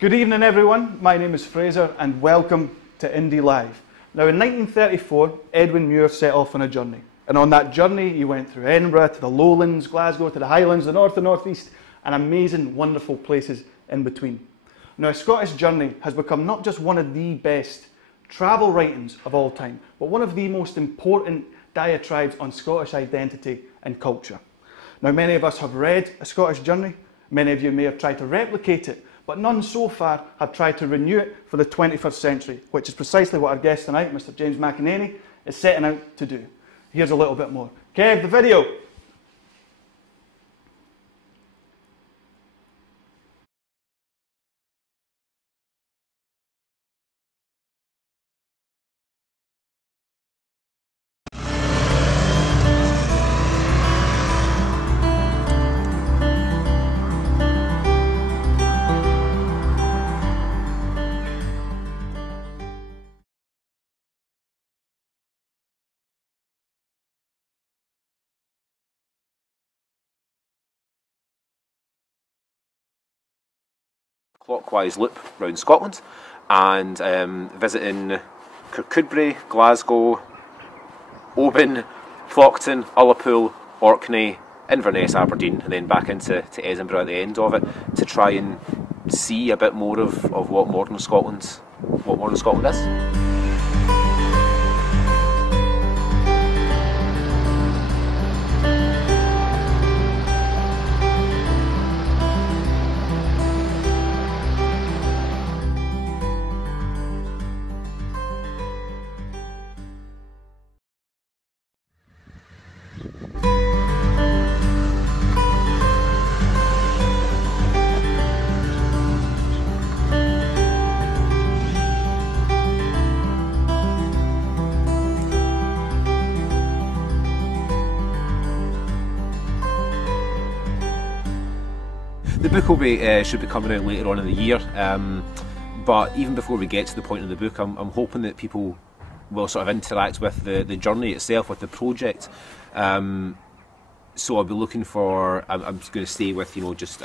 Good evening everyone, my name is Fraser and welcome to Indie Live. Now in 1934, Edwin Muir set off on a journey. And on that journey he went through Edinburgh to the lowlands, Glasgow to the highlands, the north and northeast, and amazing, wonderful places in between. Now a Scottish journey has become not just one of the best travel writings of all time, but one of the most important diatribes on Scottish identity and culture. Now many of us have read A Scottish Journey, many of you may have tried to replicate it, but none so far have tried to renew it for the 21st century, which is precisely what our guest tonight, Mr. James McEnaney, is setting out to do. Here's a little bit more. Kev, the video. Clockwise loop round Scotland and visiting Kirkcudbright, Glasgow, Oban, Flockton, Ullapool, Orkney, Inverness, Aberdeen, and then back into Edinburgh at the end of it to try and see a bit more of what modern Scotland is. The book will should be coming out later on in the year, but even before we get to the point of the book, I'm hoping that people will sort of interact with the journey itself, with the project. So I'll be looking for, I'm going to stay with, just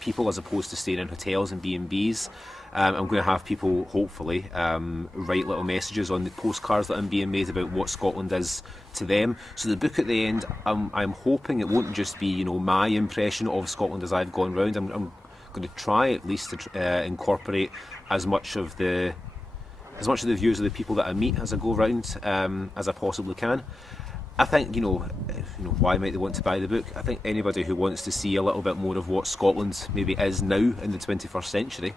people as opposed to staying in hotels and B&Bs. I'm going to have people, hopefully, write little messages on the postcards that I'm being made about what Scotland is to them. So the book at the end, I'm hoping it won't just be, my impression of Scotland as I've gone round. I'm going to try at least to incorporate as much of the views of the people that I meet as I go round as I possibly can. I think, why might they want to buy the book? I think anybody who wants to see a little bit more of what Scotland maybe is now in the 21st century,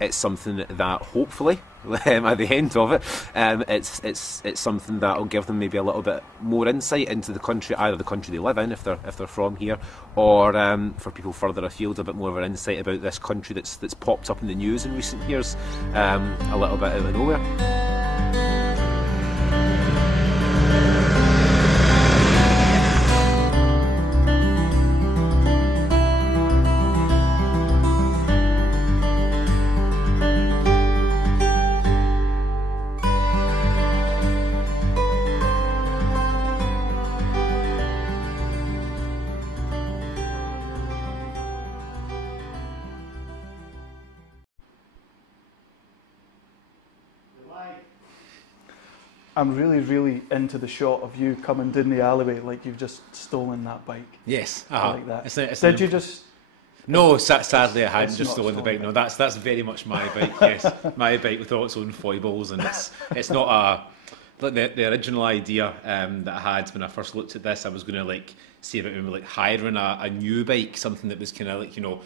it's something that hopefully, at the end of it, it's something that will give them maybe a little bit more insight into the country, either the country they live in, if they're from here, or for people further afield, a bit more of an insight about this country that's popped up in the news in recent years, a little bit out of nowhere. I'm really, really into the shot of you coming down the alleyway like you've just stolen that bike. Yes, like that. Did you just? No, sadly I hadn't just stolen the bike. No, that's very much my bike. Yes, my bike with all its own foibles, and it's not the original idea that I had when I first looked at this. I was going to see about maybe hiring a new bike, something that was kind of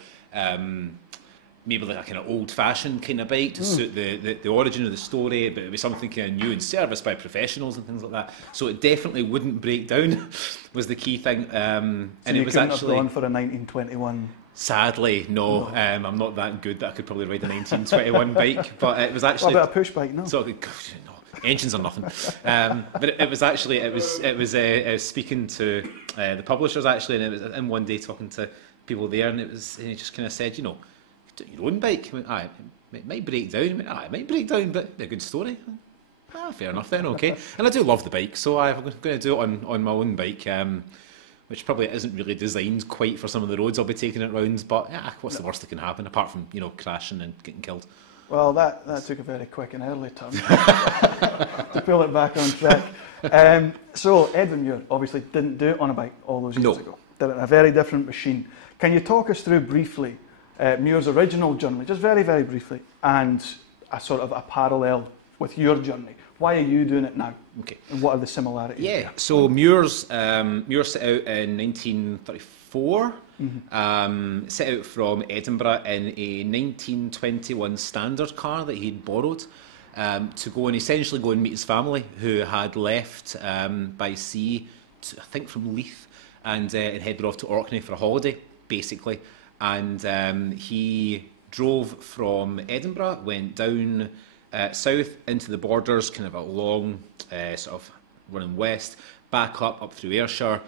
maybe like a kind of old-fashioned kind of bike to suit the origin of the story, but it was something kind of new and serviced by professionals and things like that. So it definitely wouldn't break down was the key thing. And it was actually have gone for a 1921. Sadly, no. I'm not that good that I could probably ride a 1921 bike, but it was actually. What about a push bike? No. So, no, engines are nothing. But it was actually I was speaking to the publishers actually, and it was in one day talking to people there, and he just kind of said, your own bike. I went, it might break down. I went, it might break down, but a good story. Fair enough then, okay. And I do love the bike, so I'm going to do it on my own bike. which probably isn't really designed quite for some of the roads I'll be taking it round, but what's the worst that can happen, apart from, you know, crashing and getting killed? Well, that took a very quick and early turn to pull it back on track. So, Edwin Muir obviously didn't do it on a bike all those years ago. Did it in a very different machine. Can you talk us through briefly Muir's original journey, just very, very briefly, and a sort of a parallel with your journey? Why are you doing it now? Okay. And what are the similarities? Yeah, so Muir set out in 1934, set out from Edinburgh in a 1921 standard car that he'd borrowed to go and essentially go and meet his family, who had left by sea, I think from Leith, and headed off to Orkney for a holiday, basically. And he drove from Edinburgh, went down south into the borders, kind of a long sort of running west, back up through Ayrshire,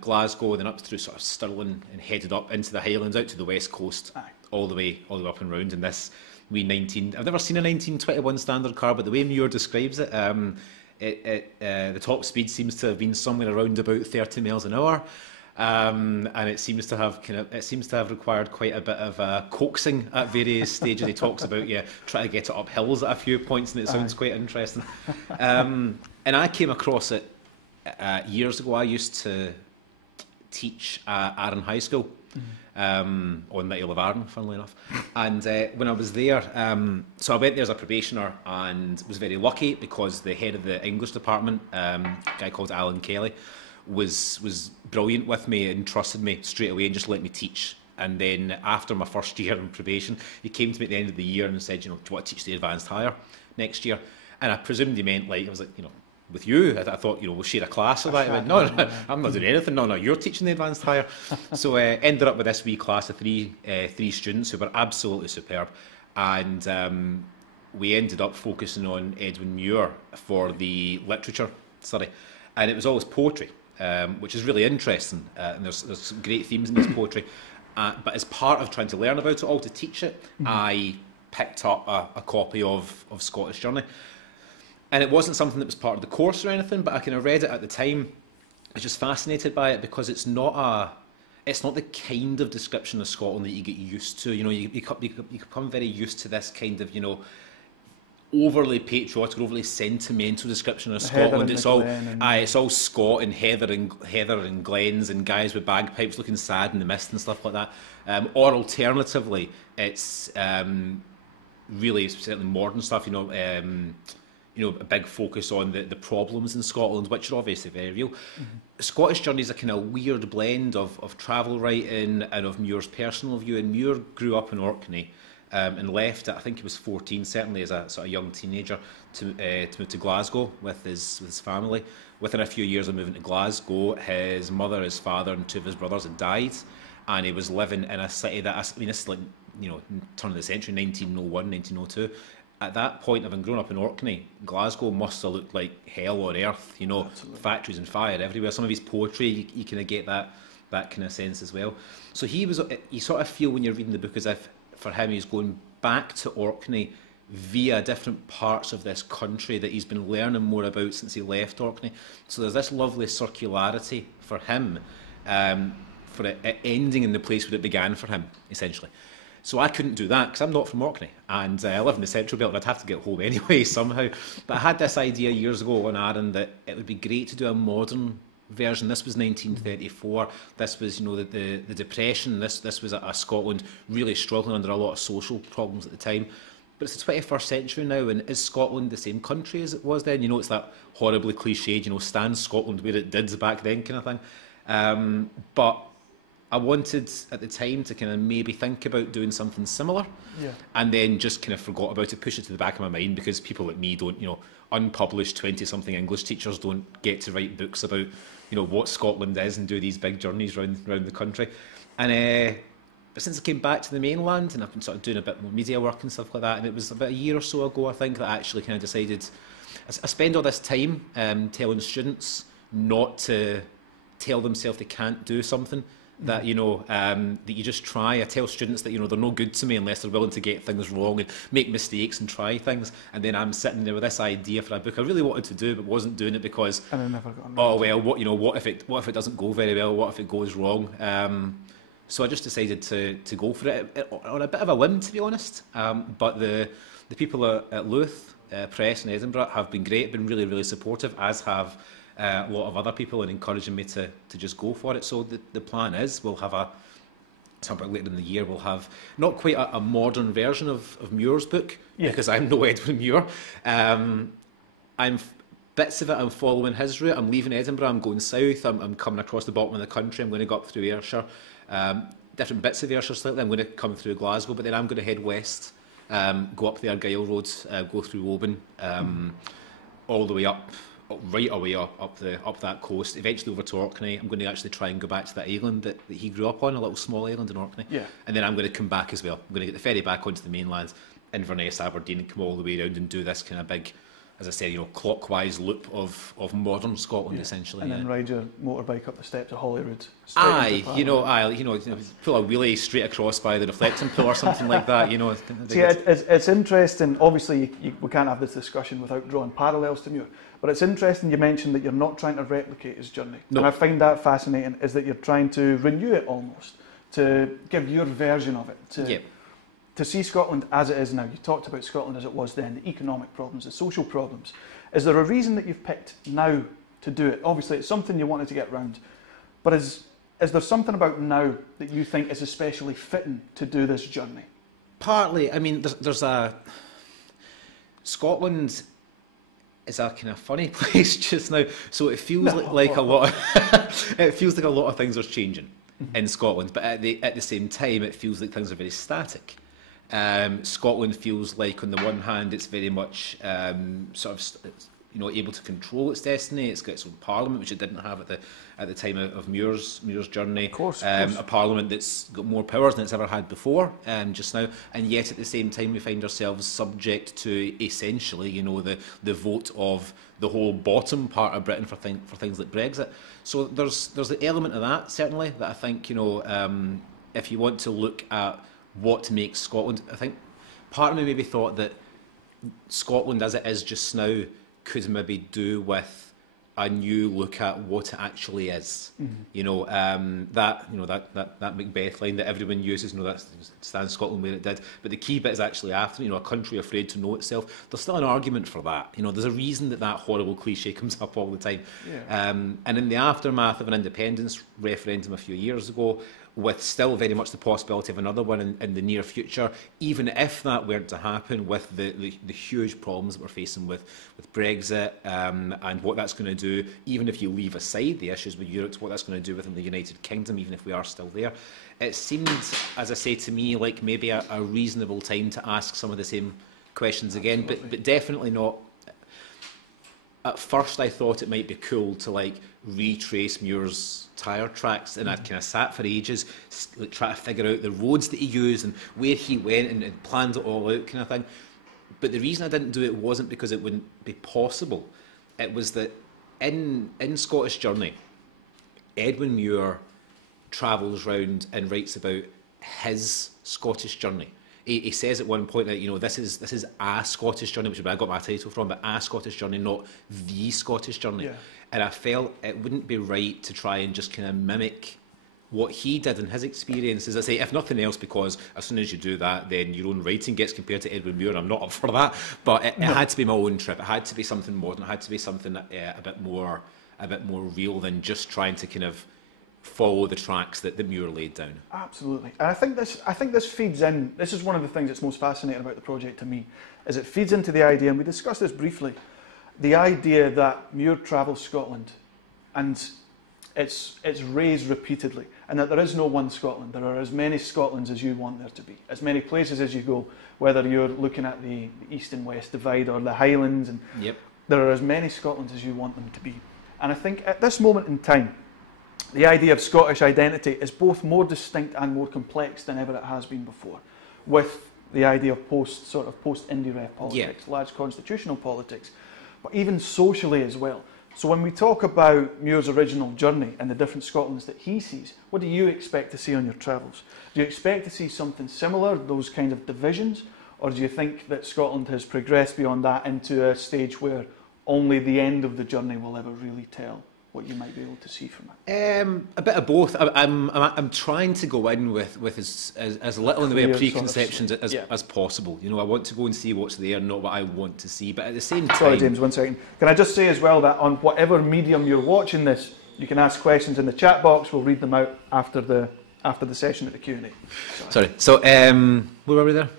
Glasgow, then up through sort of Stirling, and headed up into the Highlands, out to the west coast, all the way up and round in this wee I've never seen a 1921 standard car, but the way Muir describes it, the top speed seems to have been somewhere around about 30 miles an hour. And it seems to have required quite a bit of coaxing at various stages. He talks about trying to get it up hills at a few points, and it sounds quite interesting. And I came across it years ago. I used to teach at Arran High School on the Isle of Arran, funnily enough. And when I was there, so I went there as a probationer and was very lucky because the head of the English department, a guy called Alan Kelly, was brilliant with me and trusted me straight away and just let me teach. And then after my first year in probation, he came to me at the end of the year and said, you know, do you want to teach the advanced hire next year? And I presumed he meant, like, I was like, you know, with you? I thought, you know, we'll share a class or that. He went, no, I'm not doing anything. No, you're teaching the advanced hire. So ended up with this wee class of three students who were absolutely superb. And we ended up focusing on Edwin Muir for the literature study. And it was always poetry. Which is really interesting, and there's some great themes in this poetry. But as part of trying to learn about it all, to teach it, I picked up a copy of Scottish Journey. And it wasn't something that was part of the course or anything, but I kind of read it at the time. I was just fascinated by it because it's not the kind of description of Scotland that you get used to. You know, you become very used to this kind of, you know, overly patriotic, overly sentimental description of Scotland. It's all Scott and Heather and Glens and guys with bagpipes looking sad in the mist and stuff like that. Or alternatively, it's really certainly modern stuff. You know, a big focus on the problems in Scotland, which are obviously very real. Scottish Journey is a kind of weird blend of travel writing and of Muir's personal view. And Muir grew up in Orkney. And left at, I think he was 14, certainly as a sort of young teenager, to move to Glasgow with his family. Within a few years of moving to Glasgow, his mother, his father, and two of his brothers had died, and he was living in a city that, I mean, this is like, you know, turn of the century, 1901, 1902. At that point, having grown up in Orkney, Glasgow must have looked like hell on earth. You know, factories and fire everywhere. Some of his poetry, you kind of get that kind of sense as well. So you sort of feel when you're reading the book as if, for him, he's going back to Orkney via different parts of this country that he's been learning more about since he left Orkney. So there's this lovely circularity for him, for it ending in the place where it began for him, essentially. So I couldn't do that because I'm not from Orkney, and I live in the Central Belt, and I'd have to get home anyway somehow. But I had this idea years ago on Arran that it would be great to do a modern version. This was 1934. This was, you know, the Depression. This was a Scotland really struggling under a lot of social problems at the time. But it's the 21st century now, and is Scotland the same country as it was then? You know, it's that horribly cliched, you know, stand Scotland where it did back then kind of thing. But I wanted at the time to kind of maybe think about doing something similar, and then just kind of forgot about it, push it to the back of my mind, because people like me don't, you know, unpublished 20-something English teachers don't get to write books about, you know, what Scotland is and do these big journeys around the country. And but since I came back to the mainland, and I've been sort of doing a bit more media work and stuff like that, and it was about a year or so ago, I think, that I actually kind of decided, I spend all this time telling students not to tell themselves they can't do something that, you know, that you just try. I tell students that, you know, they're no good to me unless they're willing to get things wrong and make mistakes and try things. And then I'm sitting there with this idea for a book I really wanted to do, but wasn't doing it because, and I never got on. Oh well, what if it doesn't go very well? What if it goes wrong? So I just decided to go for it on a bit of a whim, to be honest. But the people at Louth Press in Edinburgh have been great, been really, really supportive, as have a lot of other people, and encouraging me to just go for it. So the plan is we'll have some point later in the year, we'll have not quite a modern version of Muir's book, because I'm no Edwin Muir. Bits of it I'm following his route. I'm leaving Edinburgh, I'm going south, I'm coming across the bottom of the country, I'm going to go up through Ayrshire, different bits of Ayrshire slightly. I'm going to come through Glasgow, but then I'm going to head west, go up the Argyll Road, go through Oban, all the way up, right away up that coast, eventually over to Orkney. I'm going to actually try and go back to that island that he grew up on, a little small island in Orkney. Yeah. And then I'm going to come back as well. I'm going to get the ferry back onto the mainland, Inverness, Aberdeen, and come all the way around and do this kind of big, as I said, you know, clockwise loop of modern Scotland, essentially. And then ride your motorbike up the steps of Holyrood. Pull a wheelie straight across by the reflecting pool or something like that, you know. See, it's interesting. Obviously, we can't have this discussion without drawing parallels to Muir. But it's interesting you mentioned that you're not trying to replicate his journey. No. And I find that fascinating, is that you're trying to renew it almost, to give your version of it, to see Scotland as it is now. You talked about Scotland as it was then, the economic problems, the social problems. Is there a reason that you've picked now to do it? Obviously, it's something you wanted to get round. But is there something about now that you think is especially fitting to do this journey? Partly. I mean, there's Scotland is a kind of funny place just now. So it feels like a lot of things are changing in Scotland. But at the same time, it feels like things are very static. Scotland feels like, on the one hand, it's very much able to control its destiny. It's got its own parliament, which it didn't have at the time of Muir's journey. Of course. A parliament that's got more powers than it's ever had before, just now. And yet, at the same time, we find ourselves subject to essentially, you know, the vote of the whole bottom part of Britain for things like Brexit. So there's an element of that, certainly, that I think, you know, if you want to look at what makes Scotland, I think part of me maybe thought that Scotland as it is just now could maybe do with a new look at what it actually is. You know, that Macbeth line that everyone uses, you know, that stands Scotland where it did. But the key bit is actually after, you know, a country afraid to know itself. There's still an argument for that. You know, there's a reason that horrible cliche comes up all the time. Yeah. And in the aftermath of an independence referendum a few years ago, with still very much the possibility of another one in the near future, even if that weren't to happen, with the huge problems that we're facing with Brexit and what that's going to do, even if you leave aside the issues with Europe, what that's going to do within the United Kingdom, even if we are still there, it seemed, as I say, to me, like maybe a reasonable time to ask some of the same questions again, but definitely not. At first, I thought it might be cool to like retrace Muir's tyre tracks, and I'd kind of sat for ages, like, try to figure out the roads that he used and where he went and planned it all out, kind of thing. But the reason I didn't do it wasn't because it wouldn't be possible. It was that in Scottish Journey, Edwin Muir travels round and writes about his Scottish journey. He says at one point that, you know, this is a Scottish journey, which is where I got my title from, but a Scottish journey, not the Scottish journey. Yeah. And I felt it wouldn't be right to try and just kind of mimic what he did in his experience. As I say, if nothing else, because as soon as you do that, then your own writing gets compared to Edwin Muir, and I'm not up for that. But it had to be my own trip. It had to be something modern. It had to be something a bit more real than just trying to kind of follow the tracks that Muir laid down. Absolutely. And I think this feeds in. This is one of the things that's most fascinating about the project to me, is it feeds into the idea, and we discussed this briefly, the idea that Muir travels Scotland and it's raised repeatedly, and that there is no one Scotland. There are as many Scotlands as you want there to be, as many places as you go, whether you're looking at the east and west divide or the Highlands, and there are as many Scotlands as you want them to be. And I think at this moment in time, the idea of Scottish identity is both more distinct and more complex than ever it has been before, with the idea of post-Indie Ref politics, large constitutional politics, but even socially as well. So when we talk about Muir's original journey and the different Scotlands that he sees, what do you expect to see on your travels? Do you expect to see something similar, those kind of divisions, or do you think that Scotland has progressed beyond that into a stage where only the end of the journey will ever really tell what you might be able to see from it? A bit of both. I'm trying to go in with as little in the way of preconceptions as possible. You know, I want to go and see what's there, not what I want to see. But at the same time, sorry, James, 1 second. Can I just say as well that on whatever medium you're watching this, you can ask questions in the chat box. We'll read them out after the session at the Q&A. Sorry. So where were we there?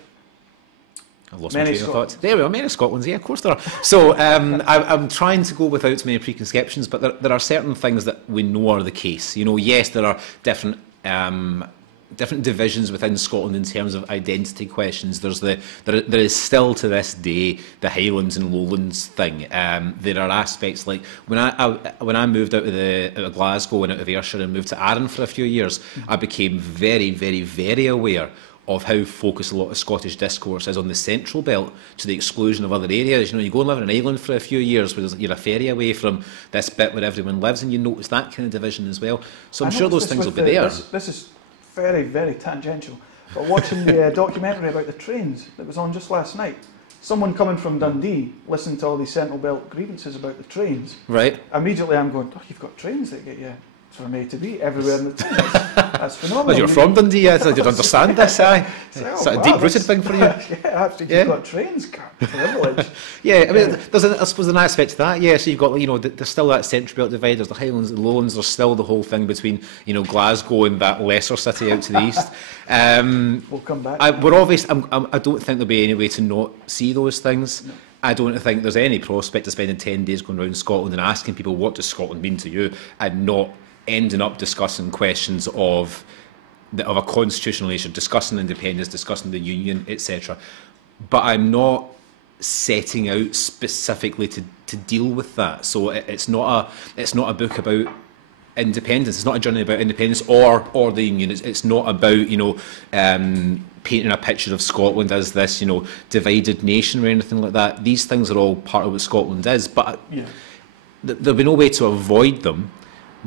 I've lost my train of thought. There we are, many Scotlands, yeah, of course there are. So I'm trying to go without too many preconceptions, but there are certain things that we know are the case. You know, yes, there are different divisions within Scotland in terms of identity questions. There is still to this day the Highlands and Lowlands thing. There are aspects like when I moved out of Glasgow and out of Ayrshire and moved to Arran for a few years, I became very, very, very aware of how focused a lot of Scottish discourse is on the central belt to the exclusion of other areas. You know, you go and live in an island for a few years where you're a ferry away from this bit where everyone lives, and you notice that kind of division as well. So I'm sure those things will be there. This is very, very tangential. But watching the documentary about the trains that was on just last night, someone coming from Dundee listening to all these central belt grievances about the trains. Right. Immediately I'm going, oh, you've got trains that get you from A to B everywhere in the town. That's phenomenal. Well, you're from Dundee, so you'd understand this, aye. It's a deep-rooted thing for you. Yeah, absolutely. You've got trains, privilege. Yeah, I mean, I suppose an aspect to that, yeah, so you've got, you know, there's still that central belt divide, there's the Highlands and Lowlands, there's still the whole thing between, you know, Glasgow and that lesser city out to the east. We'll come back. I don't think there'll be any way to not see those things. No. I don't think there's any prospect of spending 10 days going around Scotland and asking people, what does Scotland mean to you, and not ending up discussing questions of a constitutional nature, discussing independence, discussing the union, etc. But I'm not setting out specifically to deal with that. So it's not a book about independence. It's not a journey about independence or the union. It's not about, you know, painting a picture of Scotland as this, you know, divided nation or anything like that. These things are all part of what Scotland is. But there'll be no way to avoid them.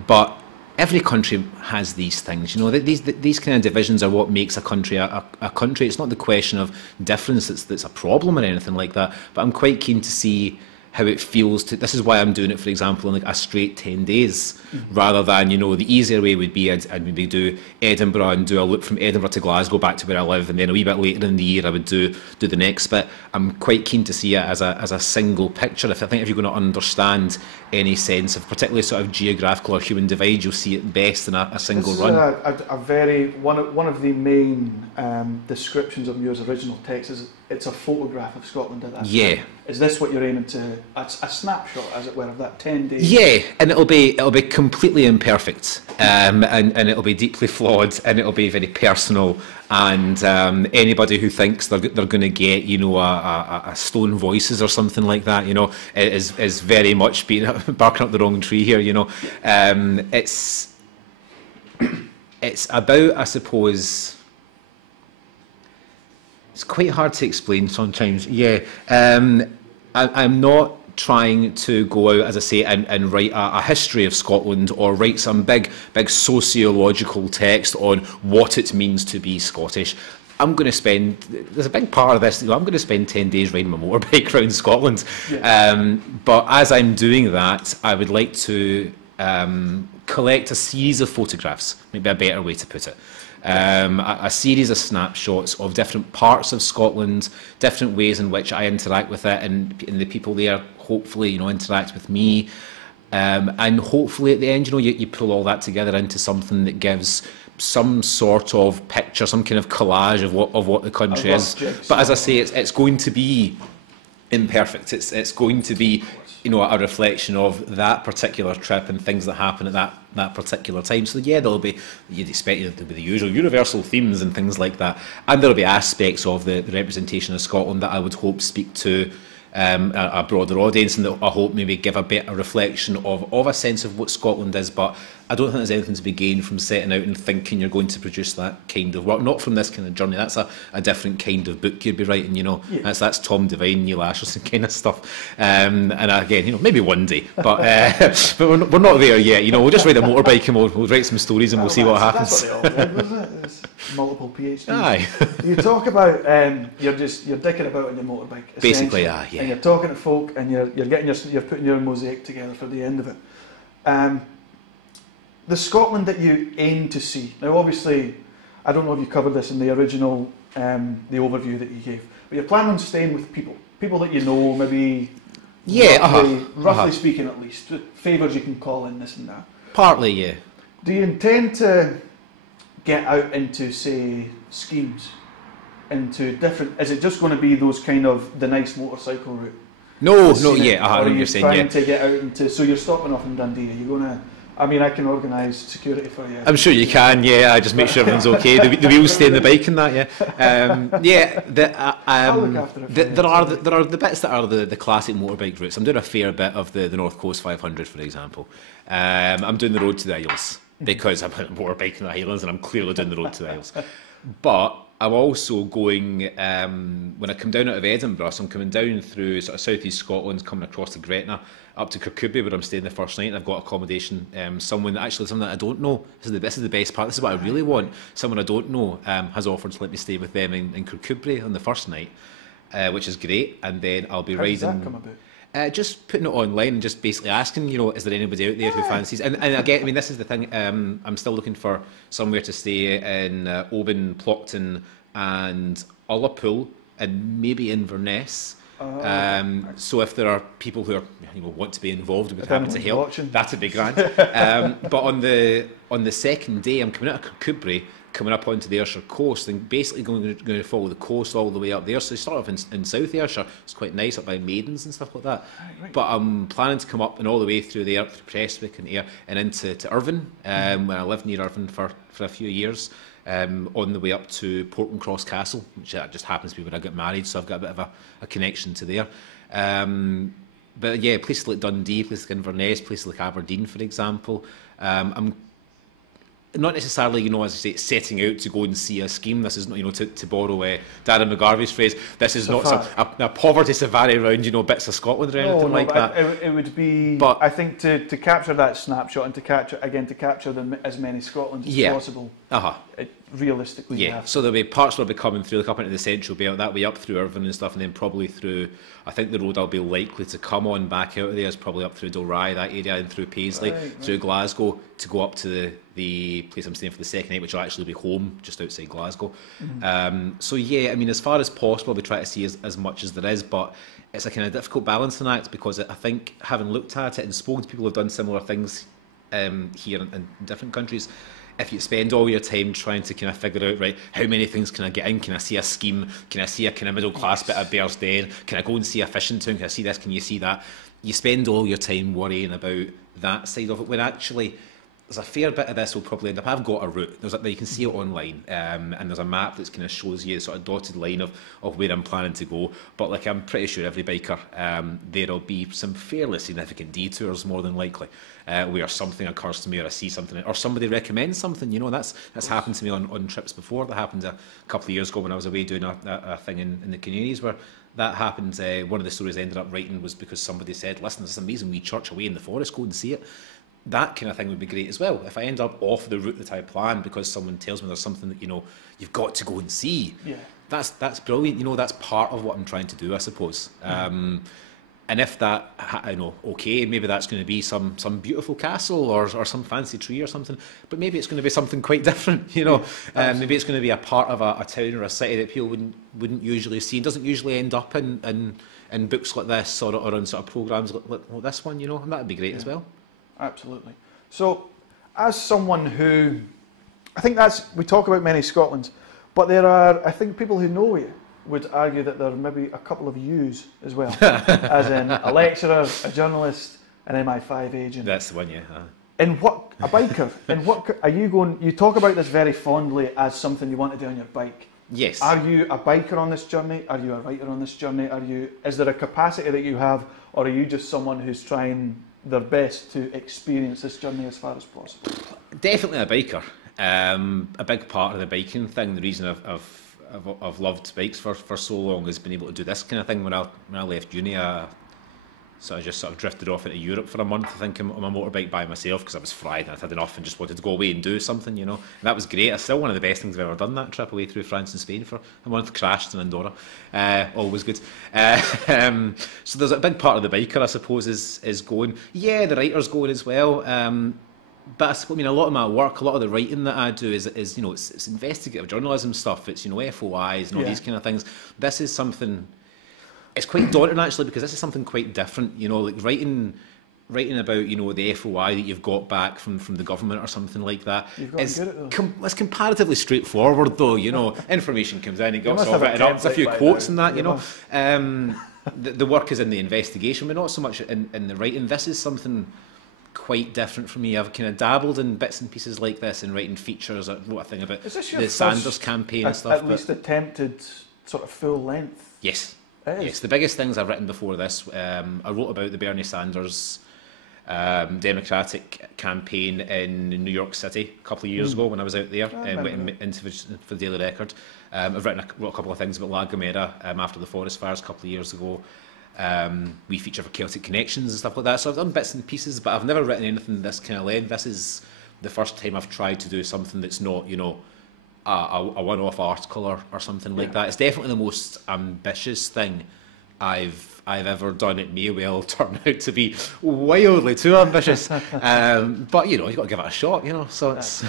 But every country has these things, you know. These kind of divisions are what makes a country a country. It's not the question of difference that's a problem or anything like that. But I'm quite keen to see how it feels to. This is why I'm doing it, for example, in like a straight 10 days, rather than, you know, the easier way would be I'd maybe do Edinburgh and do a loop from Edinburgh to Glasgow back to where I live, and then a wee bit later in the year I would do the next bit. I'm quite keen to see it as a single picture. I think if you're going to understand any sense of particularly sort of geographical or human divide, you'll see it best in a single run. One of the main descriptions of Muir's original text is it's a photograph of Scotland at that time. Is this what you're aiming to? A snapshot, as it were, of that 10 days. Yeah, and it'll be completely imperfect, and it'll be deeply flawed, and it'll be very personal. And anybody who thinks they're going to get, you know, a Stone Voices or something like that, you know, is very much barking up the wrong tree here. You know, it's about, I suppose. It's quite hard to explain sometimes. Yeah, I'm not trying to go out, as I say, and write a history of Scotland or write some big sociological text on what it means to be Scottish. I'm going to spend, there's a big part of this, I'm going to spend 10 days riding my motorbike around Scotland. Yeah. But as I'm doing that, I would like to collect a series of photographs, maybe a better way to put it. A series of snapshots of different parts of Scotland, different ways in which I interact with it, and the people there hopefully, you know, interact with me, and hopefully at the end, you know, you pull all that together into something that gives some sort of picture, some kind of collage of what the country is. But as I say, it's going to be imperfect. It's going to be, you know, a reflection of that particular trip and things that happen at that particular time. So yeah, you'd expect there to be the usual universal themes and things like that, and there'll be aspects of the representation of Scotland that I would hope speak to a broader audience, and that I hope maybe give a bit of reflection of a sense of what Scotland is. But I don't think there's anything to be gained from setting out and thinking you're going to produce that kind of work. Not from this kind of journey. That's a different kind of book you'd be writing, you know. Yeah. That's Tom Devine, Neil Asherson kind of stuff. And again, you know, maybe one day, but but we're not there yet. You know, we'll just ride a motorbike and we'll write some stories and we'll see what happens. That's what they all did, wasn't it? It's multiple PhDs. Aye. You talk about you're dicking about on your motorbike. Basically, yeah. And you're talking to folk, and you're putting your mosaic together for the end of it. The Scotland that you aim to see. Now, obviously, I don't know if you covered this in the original, the overview that you gave, but you're planning on staying with people that you know, maybe. Yeah, roughly speaking, at least favours you can call in this and that. Partly, yeah. Do you intend to get out into, say, schemes, into different? Is it just going to be those kind of the nice motorcycle route? No, or are you you're saying, trying to get out into? So you're stopping off in Dundee. Are you going to? I mean, I can organise security for you. I'm sure you can, yeah. I just make sure everything's okay. The wheels stay in the bike and that, yeah. Yeah, I'll look after it. There are the bits that are the classic motorbike routes. I'm doing a fair bit of the North Coast 500, for example. I'm doing the road to the Isles because I'm motorbiking the Highlands, and I'm clearly doing the road to the Isles. But I'm also going, when I come down out of Edinburgh, so I'm coming down through sort of south east Scotland, coming across to Gretna, up to Kirkcudbright, where I'm staying the first night, and I've got accommodation. Someone that I don't know. This is the best part. This is what I really want. Someone I don't know has offered to let me stay with them in Kirkcudbright on the first night, which is great. And then I'll be riding. How does that come about? Just putting it online and just basically asking, you know, is there anybody out there who fancies? And again, I mean, this is the thing. I'm still looking for somewhere to stay in Oban, Plockton, and Ullapool, and maybe Inverness. So if there are people who are, you know, want to be involved, would be happy to help. That'd be grand. But on the second day, I'm coming out of Kirkcudbright, coming up onto the Ayrshire coast, and basically going to follow the coast all the way up there. So you start off in South Ayrshire. It's quite nice up by Maidens and stuff like that. Right. But I'm planning to come up and all the way through there, through Prestwick and Ayr, and into Irvine, when I lived near Irvine for a few years. On the way up to Portland Castle, which just happens to be where I got married, so I've got a bit of a connection to there. But yeah, places like Dundee, places like Inverness, places like Aberdeen, for example. I'm not necessarily, you know, as I say, setting out to go and see a scheme. This is not, you know, to borrow Darren McGarvey's phrase, this is not a poverty safari around, you know, bits of Scotland or anything like that. It would be, but I think to capture that snapshot and to capture as many Scotlands as possible. Realistically, yeah. So there'll be parts where I'll be coming through, like up into the central belt, that way up through Irvine and stuff, and then probably through. I think the road I'll be likely to come on back out of there is probably up through Dalry, that area, and through Paisley, through Glasgow, to go up to the place I'm staying for the second night, which will actually be home just outside Glasgow. So yeah, I mean, as far as possible, we try to see as much as there is, but it's a kind of difficult balancing act, because I think, having looked at it and spoken to people who have done similar things here in different countries, if you spend all your time trying to kind of figure out, right, how many things can I get in? Can I see a scheme? Can I see a kind of middle class bit of Bearsden? Can I go and see a fishing town? Can I see this? Can you see that? You spend all your time worrying about that side of it, when actually there's a fair bit of this will probably end up. I've got a route. You can see it online, and there's a map that kind of shows you a sort of dotted line of where I'm planning to go. But like, I'm pretty sure every biker, there'll be some fairly significant detours, more than likely, where something occurs to me, or I see something, or somebody recommends something. You know, that's happened to me on trips before. That happened a couple of years ago when I was away doing a thing in the Canadians, where that happened. One of the stories I ended up writing was because somebody said, listen, there's this amazing wee church away in the forest, go and see it. That kind of thing would be great as well. If I end up off the route that I planned because someone tells me there's something that, you know, you've got to go and see, that's brilliant. You know, that's part of what I'm trying to do, I suppose. And if that, I know, okay, maybe that's going to be some beautiful castle or some fancy tree or something, but maybe it's going to be something quite different, you know. Maybe it's going to be a part of a town or a city that people wouldn't usually see. It doesn't usually end up in books like this, or on sort of programmes like this one, you know, and that would be great as well. Absolutely. So, as someone who, I think we talk about many Scotlands, but there are, I think, people who know you would argue that there are maybe a couple of yous as well, as in a lecturer, a journalist, an MI5 agent. That's the one, yeah. A biker, in what are you going? You talk about this very fondly as something you want to do on your bike. Yes. Are you a biker on this journey? Are you a writer on this journey? Is there a capacity that you have, or are you just someone who's trying their best to experience this journey as far as possible? Definitely a biker. A big part of the biking thing, the reason I've loved bikes for so long has been able to do this kind of thing. When I left uni, so I just sort of drifted off into Europe for a month, I think, on my motorbike by myself, because I was fried and I'd had enough and just wanted to go away and do something, you know. And that was great. It's still one of the best things I've ever done, that trip away through France and Spain for a month. Crashed in Andorra. Always good. So there's a big part of the biker, I suppose, is going. Yeah, the writer's going as well. But I mean, a lot of my work, a lot of the writing that I do is you know, it's investigative journalism stuff. It's, you know, FOIs and all these kind of things. This is something. It's quite daunting, actually, because this is something quite different. You know, like writing about, you know, the FOI that you've got back from the government or something like that. It's comparatively straightforward, though. You know, information comes in, it gets all written up. There's a few quotes in that. You know, the work is in the investigation, but not so much in the writing. This is something quite different for me. I've kind of dabbled in bits and pieces like this in writing features. I wrote a thing about the Sanders campaign and stuff. At least attempted sort of full length. Yes. Yes, the biggest things I've written before this, I wrote about the Bernie Sanders Democratic campaign in New York City a couple of years ago when I was out there, went for the Daily Record. I've wrote a couple of things about La Gomera after the forest fires a couple of years ago. We feature for Celtic Connections and stuff like that. So I've done bits and pieces, but I've never written anything this kind of length. This is the first time I've tried to do something that's not, you know, a one-off article or something like that. It's definitely the most ambitious thing I've ever done. It may well turn out to be wildly too ambitious, but you know, you've got to give it a shot. You know, so it's.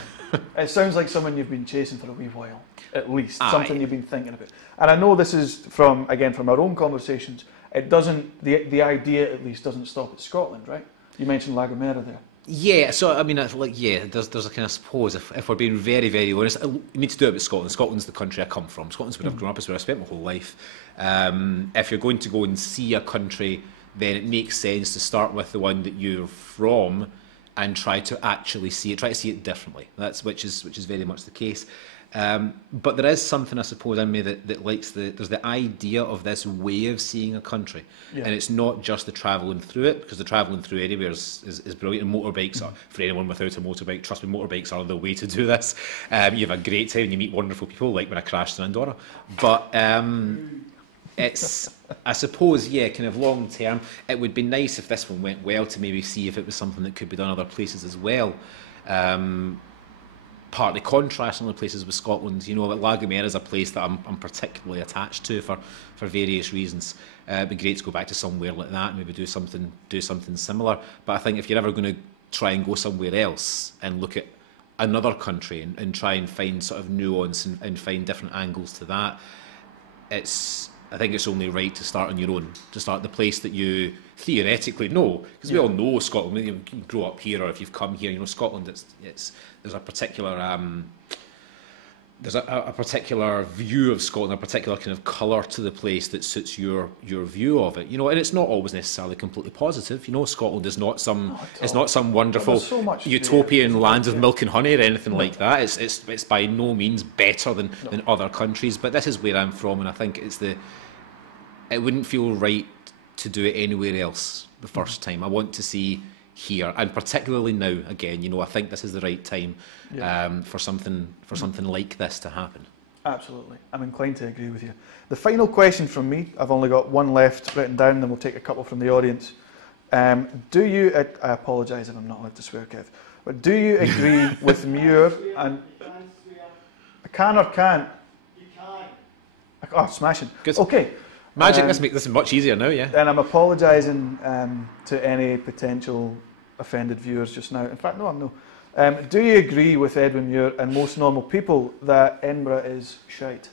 It sounds like someone you've been chasing for a wee while, at least. Something you've been thinking about. And I know this is from our own conversations. It doesn't. The idea, at least, doesn't stop at Scotland, right? You mentioned La Gomera there. Yeah, so I mean, there's a kind of, suppose, if we're being very, very honest, you need to do it with Scotland. Scotland's the country I come from. Scotland's where I've grown up, it's where I spent my whole life. If you're going to go and see a country, then it makes sense to start with the one that you're from and try to actually see it, try to see it differently. Which is very much the case. But there is something, I suppose, in me that likes there's the idea of this way of seeing a country, and it's not just the travelling through it, because the travelling through anywhere is brilliant. And motorbikes are, for anyone without a motorbike, trust me, motorbikes are the way to do this. You have a great time, you meet wonderful people, like when I crashed in Andorra. But it's, I suppose, kind of long term, it would be nice if this one went well to maybe see if it was something that could be done other places as well. Partly contrasting other places with Scotland, you know, like La Gomera is a place that I'm particularly attached to for various reasons. It'd be great to go back to somewhere like that and maybe do something similar. But I think if you're ever going to try and go somewhere else and look at another country and try and find sort of nuance and find different angles to that, I think it's only right to start on your own, to start the place that you theoretically know, because we all know Scotland. You grow up here, or if you've come here, you know Scotland. There's a particular a particular view of Scotland, a particular kind of colour to the place that suits your view of it. You know, and it's not always necessarily completely positive. You know, Scotland is not some wonderful utopian land of milk and honey or anything like that. It's by no means better than other countries. But this is where I'm from, and I think it wouldn't feel right to do it anywhere else the first time. I want to see here, and particularly now, again, you know, I think this is the right time for something like this to happen. Absolutely. I'm inclined to agree with you. The final question from me, I've only got one left written down, then we'll take a couple from the audience. Do you, I apologise if I'm not allowed to swear, Kev, but do you agree with Muir and... I can or can't? You can. Oh, smashing. Good. Okay. Magic, let's make this much easier now, yeah. And I'm apologising to any potential offended viewers just now. In fact, no, I'm no. Do you agree with Edwin Muir and most normal people that Edinburgh is shite?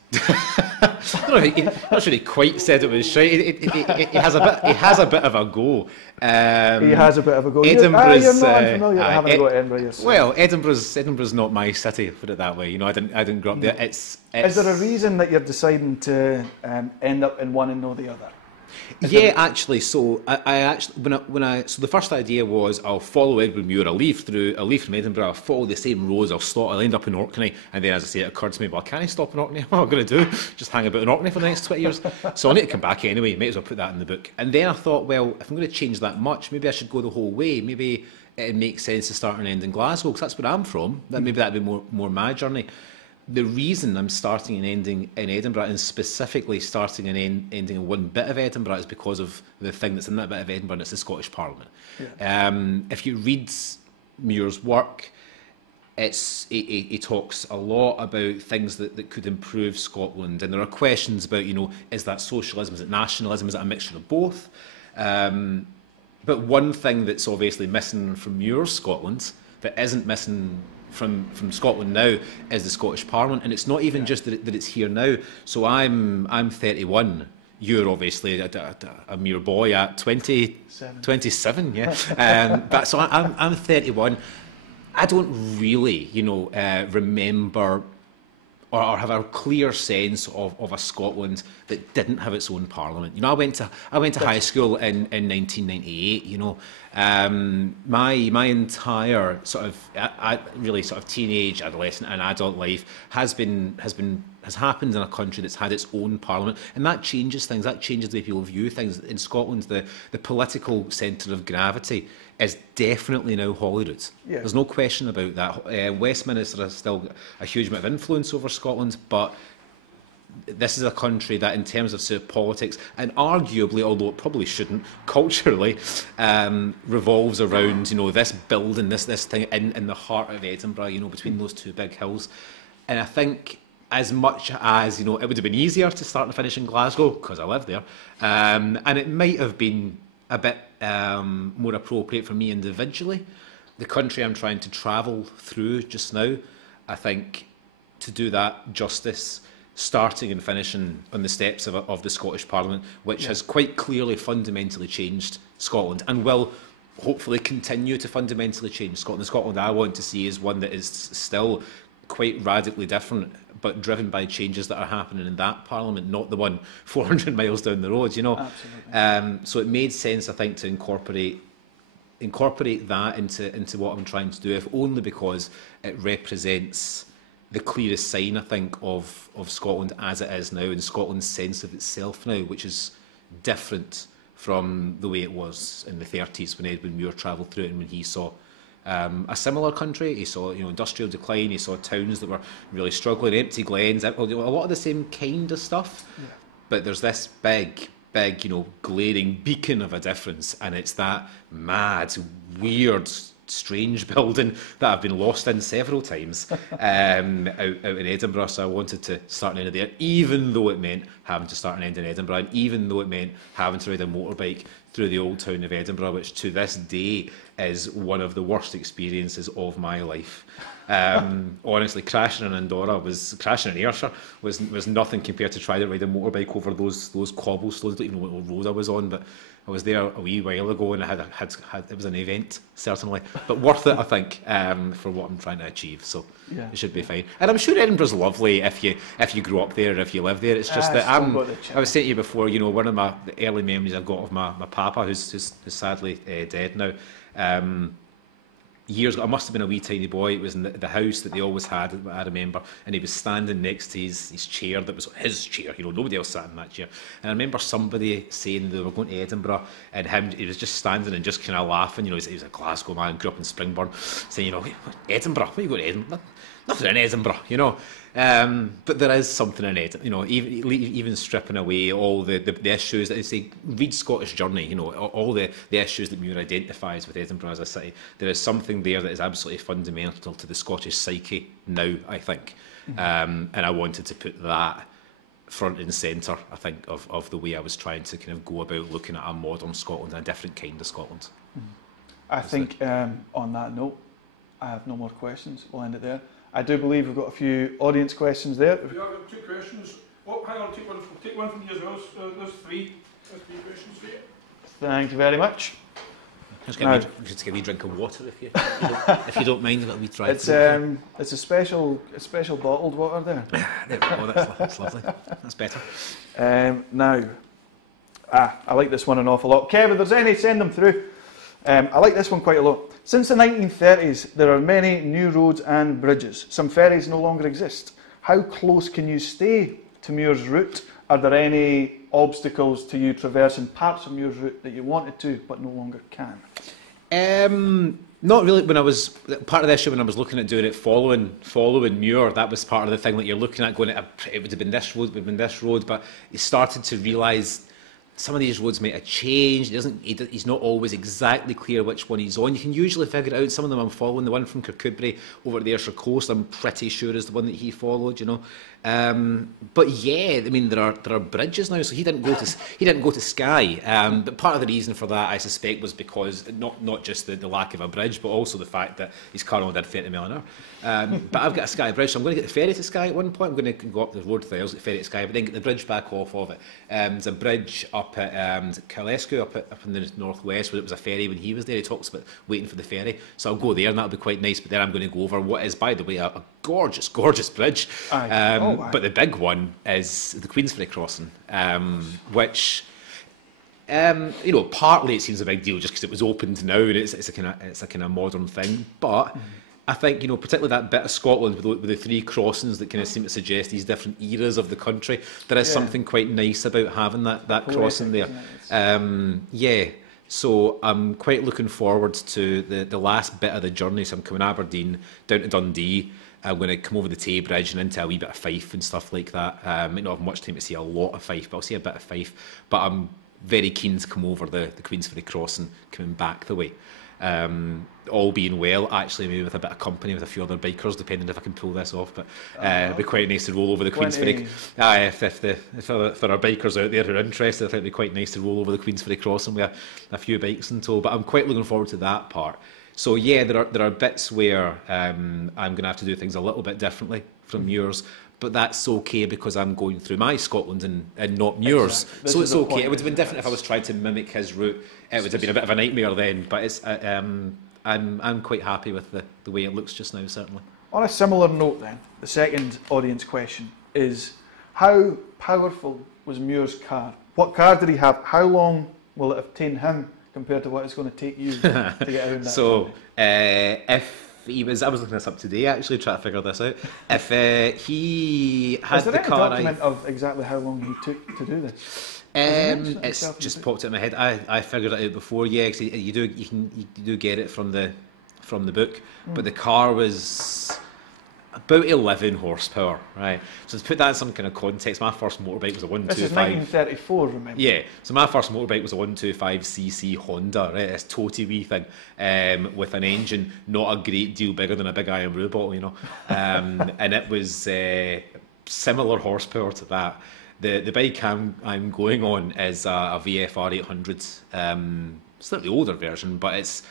Not really quite said it was shite. It has a bit of a go. He has a bit of a go. Edinburgh's, you're not unfamiliar having a go at Edinburgh yourself. Well, Edinburgh's not my city, put it that way. You know, I didn't grow up there. Is there a reason that you're deciding to end up in one and not the other? Yeah, actually. So I actually so the first idea was I'll follow Edwin Muir. I'll leave from Edinburgh. I'll follow the same roads. I'll end up in Orkney. And then, as I say, it occurred to me, well, can I stop in Orkney? What am I going to do? Just hang about in Orkney for the next 20 years. So I need to come back anyway. Might as well put that in the book. And then I thought, well, if I'm going to change that much, maybe I should go the whole way. Maybe it makes sense to start and end in Glasgow, because that's where I'm from. Maybe that'd be more my journey. The reason I'm starting and ending in Edinburgh, and specifically starting and ending in one bit of Edinburgh, is because of the thing that's in that bit of Edinburgh, and it's the Scottish Parliament. Yeah. If you read Muir's work, he talks a lot about things that could improve Scotland, and there are questions about, is that socialism, is it nationalism, is it a mixture of both? But one thing that's obviously missing from Muir's Scotland, that isn't missing from Scotland now, is the Scottish Parliament, and it's not even just that it's here now. So I'm 31. You're obviously a mere boy at 27, yeah. But so I'm 31. I don't really, remember or have a clear sense of a Scotland that didn't have its own parliament. I went to high school in 1998. My entire sort of teenage, adolescent, and adult life has happened in a country that's had its own parliament, and that changes things. That changes the way people view things. In Scotland, the political centre of gravity is definitely now Holyrood. Yeah. There's no question about that. Westminster has still got a huge amount of influence over Scotland, but this is a country that, in terms of politics, and arguably, although it probably shouldn't, culturally, revolves around this building, this thing in the heart of Edinburgh, between those two big hills. And I think, as much as it would have been easier to start and finish in Glasgow because I live there, and it might have been a bit more appropriate for me individually, the country I'm trying to travel through just now, I think, to do that justice, starting and finishing on the steps of the Scottish Parliament, which has quite clearly fundamentally changed Scotland and will hopefully continue to fundamentally change Scotland. The Scotland I want to see is one that is still quite radically different, but driven by changes that are happening in that Parliament, not the one 400 miles down the road, Absolutely. So it made sense, I think, to incorporate that into what I'm trying to do, if only because it represents the clearest sign, I think, of Scotland as it is now, and Scotland's sense of itself now, which is different from the way it was in the 30s when Edwin Muir travelled through it, and when he saw a similar country. He saw industrial decline, he saw towns that were really struggling, empty glens, a lot of the same kind of stuff. Yeah. But there's this big, glaring beacon of a difference, and it's that mad, weird, strange building that I've been lost in several times out in Edinburgh. So I wanted to start and end there, even though it meant having to start and end in Edinburgh, and even though it meant having to ride a motorbike through the old town of Edinburgh, which to this day is one of the worst experiences of my life. Honestly, crashing in Ayrshire was nothing compared to trying to ride a motorbike over those cobblestones. I don't even know what road I was on, but I was there a wee while ago, and I had it was an event, certainly, but worth it, I think, for what I'm trying to achieve. So it should be fine. And I'm sure Edinburgh's lovely if you grew up there, or if you live there. It's just that I was saying to you before, one of the early memories I've got of my papa, who's sadly dead now. Years ago, I must have been a wee tiny boy. It was in the house that they always had, I remember, and he was standing next to his chair that was his chair. Nobody else sat in that chair. And I remember somebody saying they were going to Edinburgh, and he was just standing and just kind of laughing. He was a Glasgow man, grew up in Springburn, saying, Edinburgh, what are you going to Edinburgh? Nothing in Edinburgh, but there is something in Edinburgh, even stripping away all the issues that they say, read Scottish Journey, all the issues that Muir identifies with Edinburgh as a city. There is something there that is absolutely fundamental to the Scottish psyche now, I think. And I wanted to put that front and centre, I think, of the way I was trying to kind of go about looking at a modern Scotland and a different kind of Scotland. I think on that note, I have no more questions. We'll end it there. I do believe we've got a few audience questions there. Yeah, I've got 2 questions. Oh, hang on, take one from you as well. There's 3 questions for you. Thank you very much. Just get a wee drink of water if you don't mind a little wee try. It's a special bottled water there. There we go. That's lovely. That's better. Now, I like this one an awful lot. Kev, if there's any, send them through. I like this one quite a lot. Since the 1930s, there are many new roads and bridges. Some ferries no longer exist. How close can you stay to Muir's route? Are there any obstacles to you traversing parts of Muir's route that you wanted to but no longer can? Not really. When I was part of the issue when I was looking at doing it following Muir, that was part of the thing that you're looking at going. It would have been this road, it would have been this road, but you started to realise some of these roads might have changed. He's not always exactly clear which one he's on. You can usually figure it out. Some of them I'm following. The one from Kirkcudbright over at the Ayrshire coast, I'm pretty sure is the one that he followed. You know, but yeah, I mean there are bridges now. So he didn't go to Skye. But part of the reason for that, I suspect, was because not just the lack of a bridge, but also the fact that his car only did 30 mile an hour. But I've got a Skye bridge, so I'm going to get the ferry to Skye at one point. I'm going to go up the road to the Isles, get the ferry to Skye, but then get the bridge back off of it. There's a bridge up at Kilescu, up in the northwest, where it was a ferry when he was there. He talks about waiting for the ferry, so I'll go there, and that'll be quite nice. But then I'm going to go over what is, by the way, a gorgeous bridge. But the big one is the Queensferry crossing, which. Partly it seems a big deal just because it was opened now and it's a kind of modern thing, but I think, particularly that bit of Scotland with the three crossings that kind of seem to suggest these different eras of the country, there is something quite nice about having that crossing there. So I'm quite looking forward to the last bit of the journey. So I'm coming Aberdeen down to Dundee. I'm going to come over the Tay Bridge and into a wee bit of Fife and stuff like that. Might not have much time to see a lot of Fife, but I'll see a bit of Fife. But I'm very keen to come over the Queensferry crossing coming back the way. All being well, actually maybe with a bit of company with a few other bikers, depending if I can pull this off, but it'd be quite nice to roll over the Queensferry. If there are bikers out there who are interested, I think it'd be quite nice to roll over the Queensferry crossing with a few bikes in tow, but I'm quite looking forward to that part. So yeah, there are bits where I'm going to have to do things a little bit differently from yours, but that's okay because I'm going through my Scotland and not Muir's. Exactly. So it's okay. It would have been different if I was trying to mimic his route. It would have been a bit of a nightmare then, but it's I'm quite happy with the way it looks just now, certainly. On a similar note then, the second audience question is, how powerful was Muir's car? What car did he have? How long will it have taken him compared to what it's going to take you to get around that? So, I was looking this up today actually, trying to figure this out. If he had the car, document of exactly how long he took to do this? It's just popped in my head. I figured it out before. Yeah, cause you do get it from the book, but the car was about 11 horsepower, right? So to put that in some kind of context, my first motorbike was a 125. This is 1934, remember? Yeah, so my first motorbike was a 125cc Honda, right? This toty wee thing, with an engine not a great deal bigger than a big iron brew bottle, and it was similar horsepower to that. The bike I'm going on is a VFR 800, slightly older version, but it's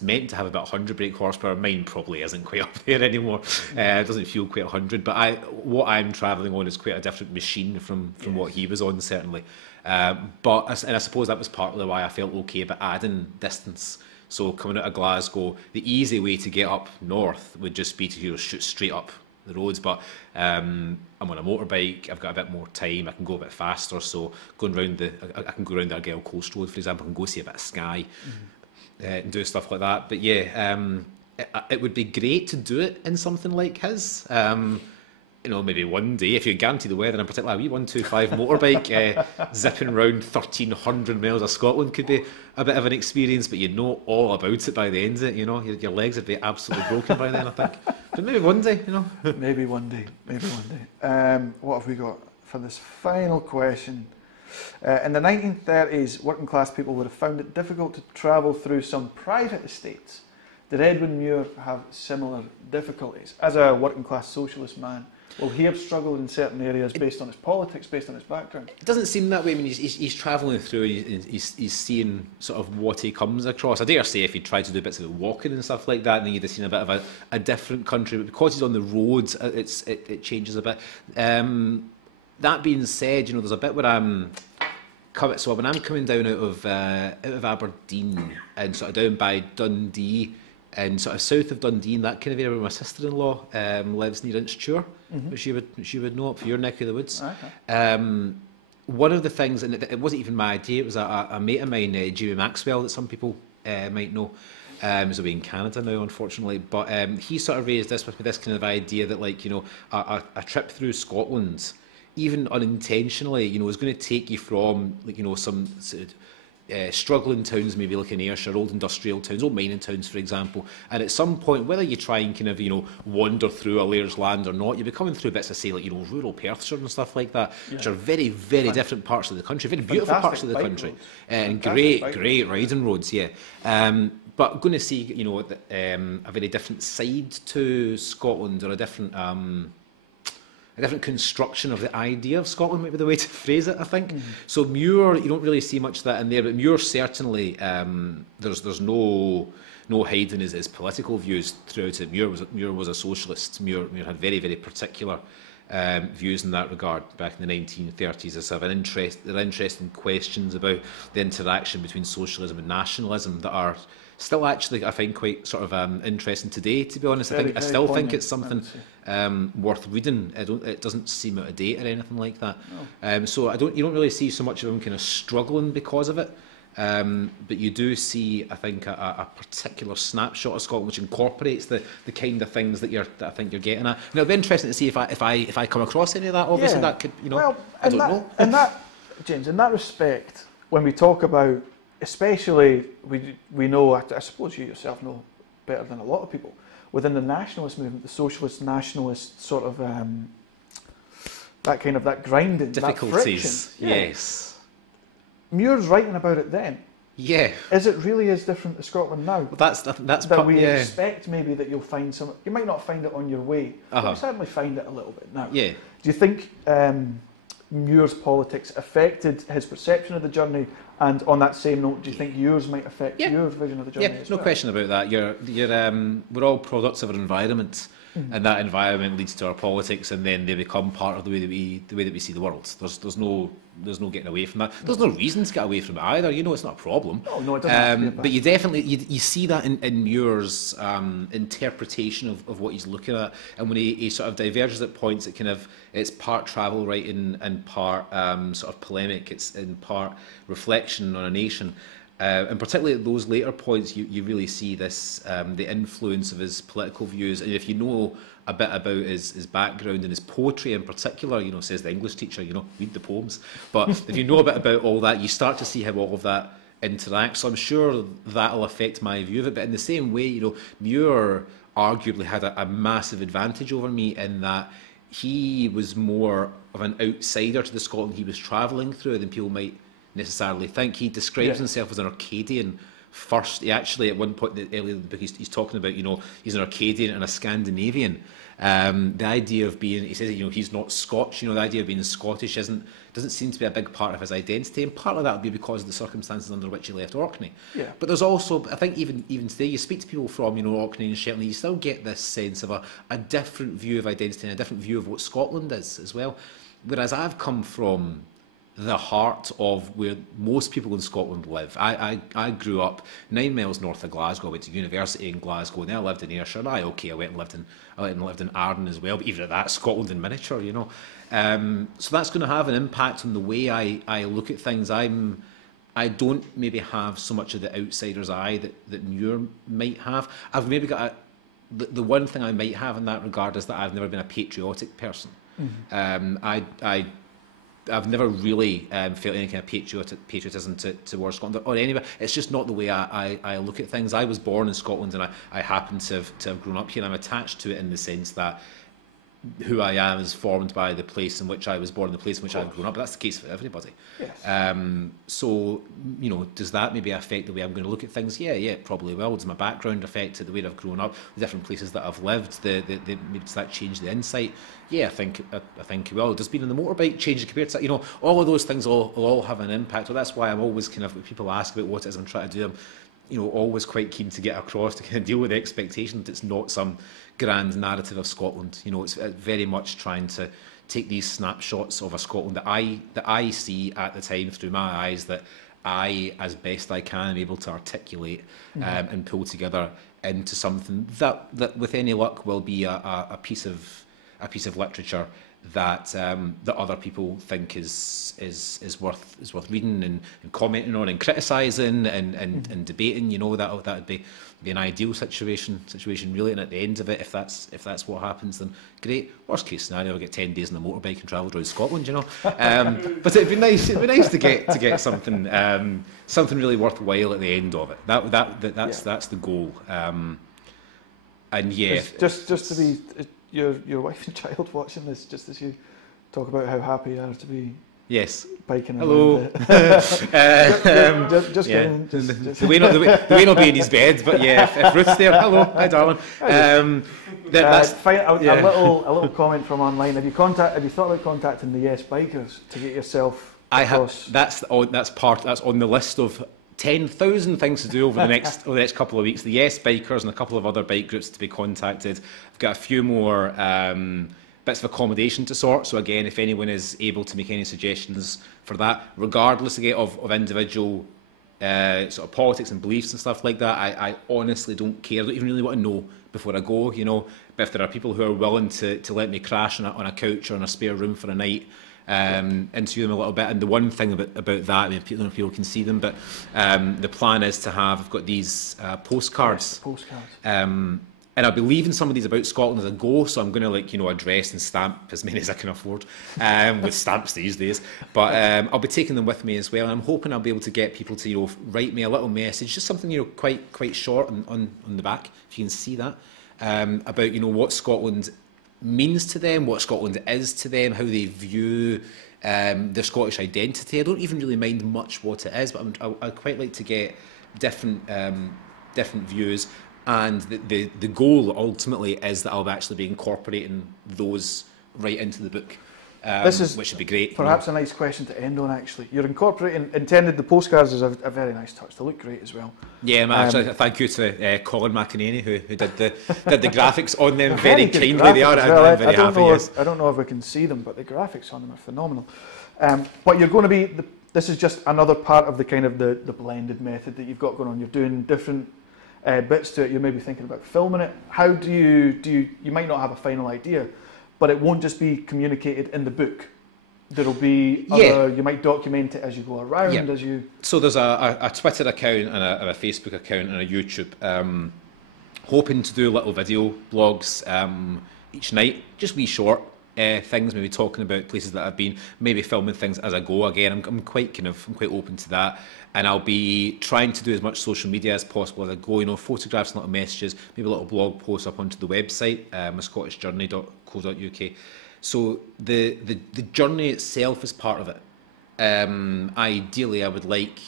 meant to have about 100 brake horsepower. Mine probably isn't quite up there anymore. It doesn't feel quite 100, but what I'm travelling on is quite a different machine from what he was on, certainly. But I suppose that was partly why I felt okay about adding distance. So coming out of Glasgow, the easy way to get up north would just be to shoot straight up the roads, but I'm on a motorbike, I've got a bit more time, I can go a bit faster, so I can go around the Argyll Coast Road, for example, I can go see a bit of Skye, and do stuff like that. But yeah, it would be great to do it in something like his. Maybe one day, if you're guaranteed the weather, in particular a wee 125 motorbike, zipping around 1,300 miles of Scotland could be a bit of an experience, but you know all about it by the end of it, your legs would be absolutely broken by then, I think. But maybe one day, Maybe one day. What have we got for this final question? In the 1930s, working class people would have found it difficult to travel through some private estates. Did Edwin Muir have similar difficulties? As a working class socialist man, will he have struggled in certain areas based on his politics, based on his background? It doesn't seem that way. I mean, he's travelling through and he's seeing sort of what he comes across. I dare say if he tried to do bits of walking and stuff like that, then he'd have seen a bit of a different country. But because he's on the roads, it changes a bit. That being said, there's a bit where I'm coming. So when I'm coming down out of Aberdeen and sort of down by Dundee and sort of south of Dundee, that kind of area where my sister-in-law lives near Inchture, which you would know up for your neck of the woods. one of the things, and it wasn't even my idea, it was a mate of mine, Jimmy Maxwell, that some people might know. He's away in Canada now, unfortunately, but he sort of raised this with me, this kind of idea that, like, you know, a trip through Scotland, even unintentionally, you know, is going to take you from, like, you know, some sort of struggling towns, maybe like in Ayrshire, old industrial towns, old mining towns, for example, and at some point, whether you try and kind of, you know, wander through a Laird's Land or not, you'll be coming through bits of, say, like, you know, rural Perthshire and stuff like that, which are very, very different parts of the country, very beautiful parts of the country, and great riding roads, yeah. But going to see, you know, a very different side to Scotland, or a different construction of the idea of Scotland might be the way to phrase it, I think. So Muir, you don't really see much of that in there, but Muir certainly, there's no hiding his political views throughout it. Muir was a socialist. Muir had very, very particular views in that regard back in the 1930s. There's interesting questions about the interaction between socialism and nationalism that are still actually, I find, quite sort of interesting today, to be honest. I still think it's something worth reading. It doesn't seem out of date or anything like that. No. So you don't really see so much of him kind of struggling because of it. But you do see, I think, a particular snapshot of Scotland which incorporates the kind of things that I think you're getting at. And it'll be interesting to see if I come across any of that. Obviously, that could, you know, well, I don't know. And that, James, in that respect, when we talk about, especially, we know, I suppose you yourself know better than a lot of people, within the nationalist movement, the socialist, nationalist sort of, that grinding, difficulties, that friction. Yes. Muir's writing about it then. Yeah. Is it really as different to Scotland now? Well, that's that we expect maybe that you'll find some. You might not find it on your way, but you certainly find it a little bit now. Yeah. Do you think Muir's politics affected his perception of the journey? And on that same note, do you think yours might affect your vision of the journey? Yeah, no question about that. We're all products of our environment, and that environment leads to our politics, and then they become part of the way that we see the world. There's no getting away from that. There's no reason to get away from it either. You know, it's not a problem. No, it doesn't have to be but you definitely you see that in Muir's interpretation of what he's looking at, and when he sort of diverges at points, it's part travel writing and part sort of polemic. It's in part reflection on a nation. And particularly at those later points, you really see this, the influence of his political views. And if you know a bit about his background and his poetry in particular, you know, says the English teacher, you know, read the poems. But if you know a bit about all that, you start to see how all of that interacts. So I'm sure that'll affect my view of it. But in the same way, you know, Muir arguably had a massive advantage over me in that he was more of an outsider to the Scotland he was travelling through than people might necessarily think. He describes himself as an Arcadian first. He actually, at one point earlier in the book, he's talking about, you know, he's an Arcadian and a Scandinavian. The idea of being, he says, you know, he's not Scotch. You know, the idea of being Scottish doesn't seem to be a big part of his identity, and part of that would be because of the circumstances under which he left Orkney. Yeah. But there's also, I think, even today, you speak to people from, you know, Orkney and Shetland, you still get this sense of a different view of identity and a different view of what Scotland is as well. Whereas I've come from the heart of where most people in Scotland live. I grew up 9 miles north of Glasgow. I went to university in Glasgow, and then I lived in Ayrshire. And I went and lived in Arden as well. But even at that, Scotland in miniature, you know. So that's going to have an impact on the way I look at things. I don't maybe have so much of the outsider's eye that Muir might have. I've maybe got the one thing I might have in that regard is that I've never been a patriotic person. I've never really felt any kind of patriotism towards Scotland or anywhere. It's just not the way I look at things. I was born in Scotland, and I happen to have grown up here. And I'm attached to it in the sense that who I am is formed by the place in which I was born, the place in which I've grown up. But that's the case for everybody. Yes. So, you know, does that maybe affect the way I'm going to look at things? Yeah, it probably will. Does my background affect it, the way I've grown up, the different places that I've lived? Maybe does that change the insight? Yeah, I think it will. Does being on the motorbike change compared to that? You know, all of those things will all have an impact. Well, that's why I'm always kind of, when people ask about what it is I'm trying to do, I'm, you know, always quite keen to get across to kind of deal with the expectation that it's not some grand narrative of Scotland. You know, it's very much trying to take these snapshots of a Scotland that I see at the time through my eyes, that I, as best I can, am able to articulate and pull together into something that with any luck will be a piece of literature that that other people think is worth reading and commenting on and criticising and debating. You know, that would be an ideal situation really. And at the end of it, if that's what happens, then great. Worst case scenario, I'll get 10 days on a motorbike and travel around Scotland. You know, but it'd be nice to get something really worthwhile at the end of it. That's the goal. And yeah, just to be your wife and child watching this, just as you talk about how happy you are to be yes biking hello around. Just kidding. The way not be in his bed, but yeah, if Ruth's there, hello, hi darling. That's a little comment from online. Have you thought about contacting the Yes Bikers to get yourself across? That's on the list of 10,000 things to do over the next couple of weeks. The Yes Bikers and a couple of other bike groups to be contacted. I've got a few more bits of accommodation to sort. So again, if anyone is able to make any suggestions for that, regardless again of individual sort of politics and beliefs and stuff like that, I honestly don't care. I don't even really want to know before I go, you know. But if there are people who are willing to let me crash on a couch or in a spare room for a night, interview them a little bit. And the one thing about that, I mean, I don't know if people can see them, but the plan is to have, I've got these postcards. And I'll be leaving some of these about Scotland as I go, so I'm going to address and stamp as many as I can afford with stamps these days. But I'll be taking them with me as well, and I'm hoping I'll be able to get people to write me a little message, just something quite short on the back, if you can see that, about what Scotland means to them, what Scotland is to them, how they view their Scottish identity. I don't even really mind much what it is, but I'd quite like to get different views. And the goal ultimately is that I'll actually be incorporating those right into the book, which would be great. Perhaps a nice question to end on, actually. You're intended the postcards as a very nice touch. They look great as well. Yeah, actually, thank you to Colin McEnaney who did the graphics on them very kindly. They are. I'm very happy. I don't know if we can see them, but the graphics on them are phenomenal. But you're going to be. This is just another part of the kind of the blended method that you've got going on. You're doing different bits to it. You're maybe thinking about filming it. How do you might not have a final idea, but it won't just be communicated in the book. There'll be you might document it as you go around. So there's a Twitter account and a Facebook account and a YouTube. Hoping to do little video blogs each night, just wee short things, maybe talking about places that I've been, maybe filming things as I go. Again, I'm quite open to that. And I'll be trying to do as much social media as possible as I go, photographs, little messages, maybe a little blog post up onto the website, myscottishjourney.co.uk. So the journey itself is part of it. Ideally, I would like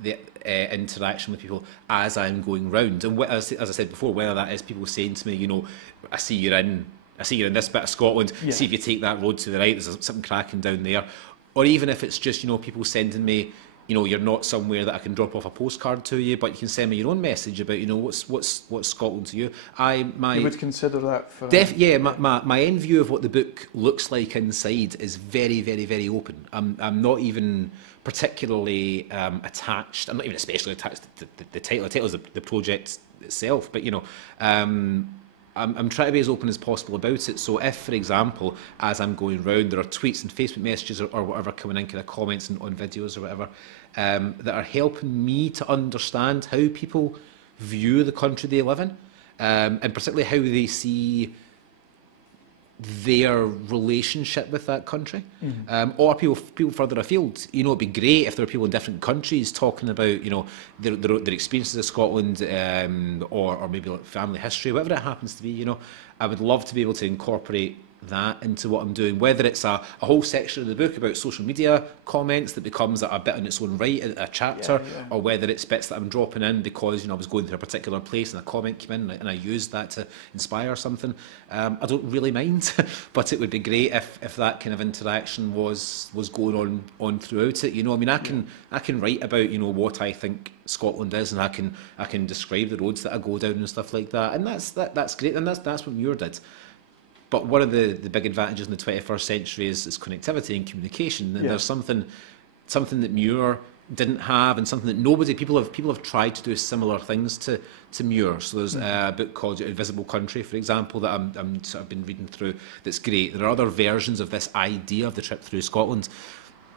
the interaction with people as I'm going round. And as I said before, whether that is people saying to me, I see you're in this bit of Scotland, see if you take that road to the right, there's something cracking down there. Or even if it's just, people sending me, you're not somewhere that I can drop off a postcard to you, but you can send me your own message about, what's Scotland to you. You would consider that for... my end view of what the book looks like inside is very, very, very open. I'm not even particularly attached. I'm not even especially attached to the title. The title is the project itself, but, I'm trying to be as open as possible about it. So if, for example, as I'm going round, there are tweets and Facebook messages or whatever coming in, kind of comments on videos or whatever, that are helping me to understand how people view the country they live in, and particularly how they see their relationship with that country, or people further afield. It'd be great if there are people in different countries talking about, their experiences of Scotland, or maybe like family history, whatever it happens to be. I would love to be able to incorporate that into what I'm doing, whether it's a whole section of the book about social media comments that becomes a bit on its own right, a chapter, or whether it's bits that I'm dropping in because I was going to a particular place and a comment came in and I used that to inspire something. I don't really mind, but it would be great if that kind of interaction was going on throughout it. I can write about what I think Scotland is, and I can describe the roads that I go down and stuff like that, and that's great, and that's what Muir did. But one of the big advantages in the 21st century is connectivity and communication. And there's something that Muir didn't have, and something that people have tried to do similar things to Muir. So there's a book called Invisible Country, for example, that I'm sort of been reading through. That's great. There are other versions of this idea of the trip through Scotland,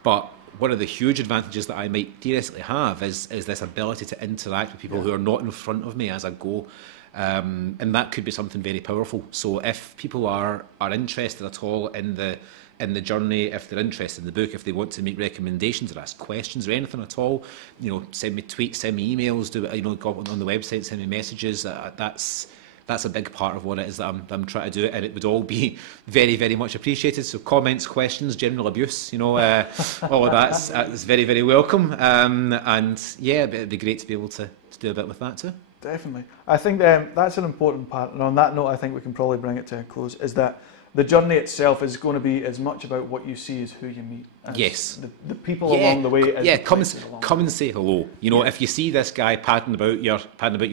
but one of the huge advantages that I might theoretically have is this ability to interact with people who are not in front of me as I go. And that could be something very powerful. So if people are interested at all in the journey, if they're interested in the book, if they want to make recommendations or ask questions or anything at all, send me tweets, send me emails, go on the website, send me messages. That's a big part of what it is that I'm trying to do, and it would all be very, very much appreciated. So comments, questions, general abuse, all of that's very, very welcome. And yeah, it'd be great to be able to do a bit with that too. Definitely. I think that's an important part, and on that note I think we can probably bring it to a close, is that the journey itself is going to be as much about what you see as who you meet. Yes. The people along the way. Come and say hello. If you see this guy padding about your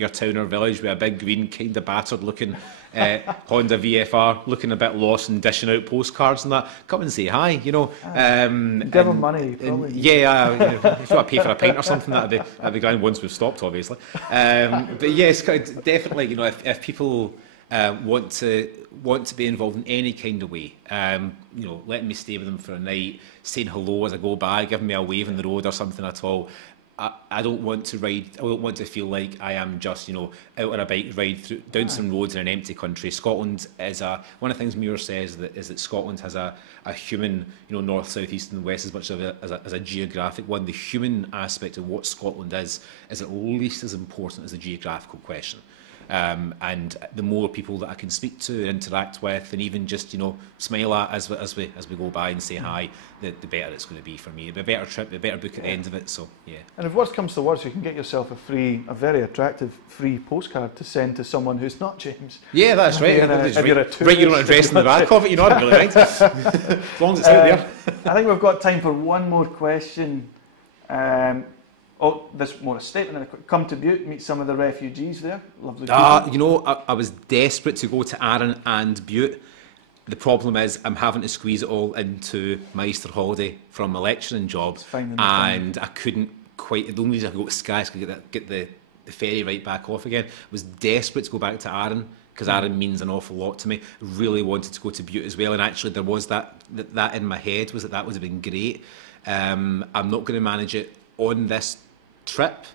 town or village with a big green, kind of battered looking Honda VFR, looking a bit lost and dishing out postcards and that, come and say hi. Give him money, probably. If you want to pay for a pint or something, that'd be grand once we've stopped, obviously. But yes, definitely. If people want to be involved in any kind of way, letting me stay with them for a night, saying hello as I go by, giving me a wave in the road or something at all. I don't want to ride. I don't want to feel like I am just out on a bike ride down some roads in an empty country. Scotland is one of the things Muir says is that Scotland has a human, north, south, east, and west as much as a geographic one. The human aspect of what Scotland is at least as important as the geographical question. And the more people that I can speak to and interact with, and even just smile at as we go by and say hi, the better it's going to be for me. It'll be a better trip, a better book at the end of it. So yeah. And if worst comes to worst, you can get yourself a very attractive free postcard to send to someone who's not James. Yeah, that's right. Write your own address in the back of it. I'd really right. As long as it's out there. I think we've got time for one more question. This more a statement. Come to Butte, meet some of the refugees there. Lovely people. I was desperate to go to Arran and Butte. The problem is I'm having to squeeze it all into my Easter holiday from my lecturing job, and I couldn't quite. The only reason I could go to Skye is to get the ferry right back off again. I was desperate to go back to Arran because Arran means an awful lot to me. Really wanted to go to Butte as well, and actually there was that in my head was that would have been great. I'm not going to manage it on this trip,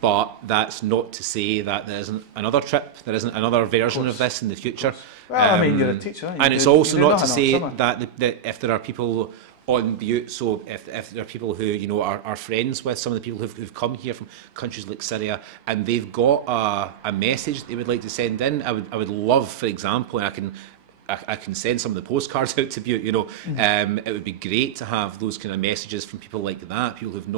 but that's not to say that there isn't another trip, there isn't another version of this in the future. Well, you're a teacher, aren't you? And it's also not to say that if there are people on Butte, so if there are people who are friends with some of the people who've come here from countries like Syria, and they've got a message they would like to send in, I would love, for example, and I can send some of the postcards out to Butte. It would be great to have those kind of messages from people like that, people who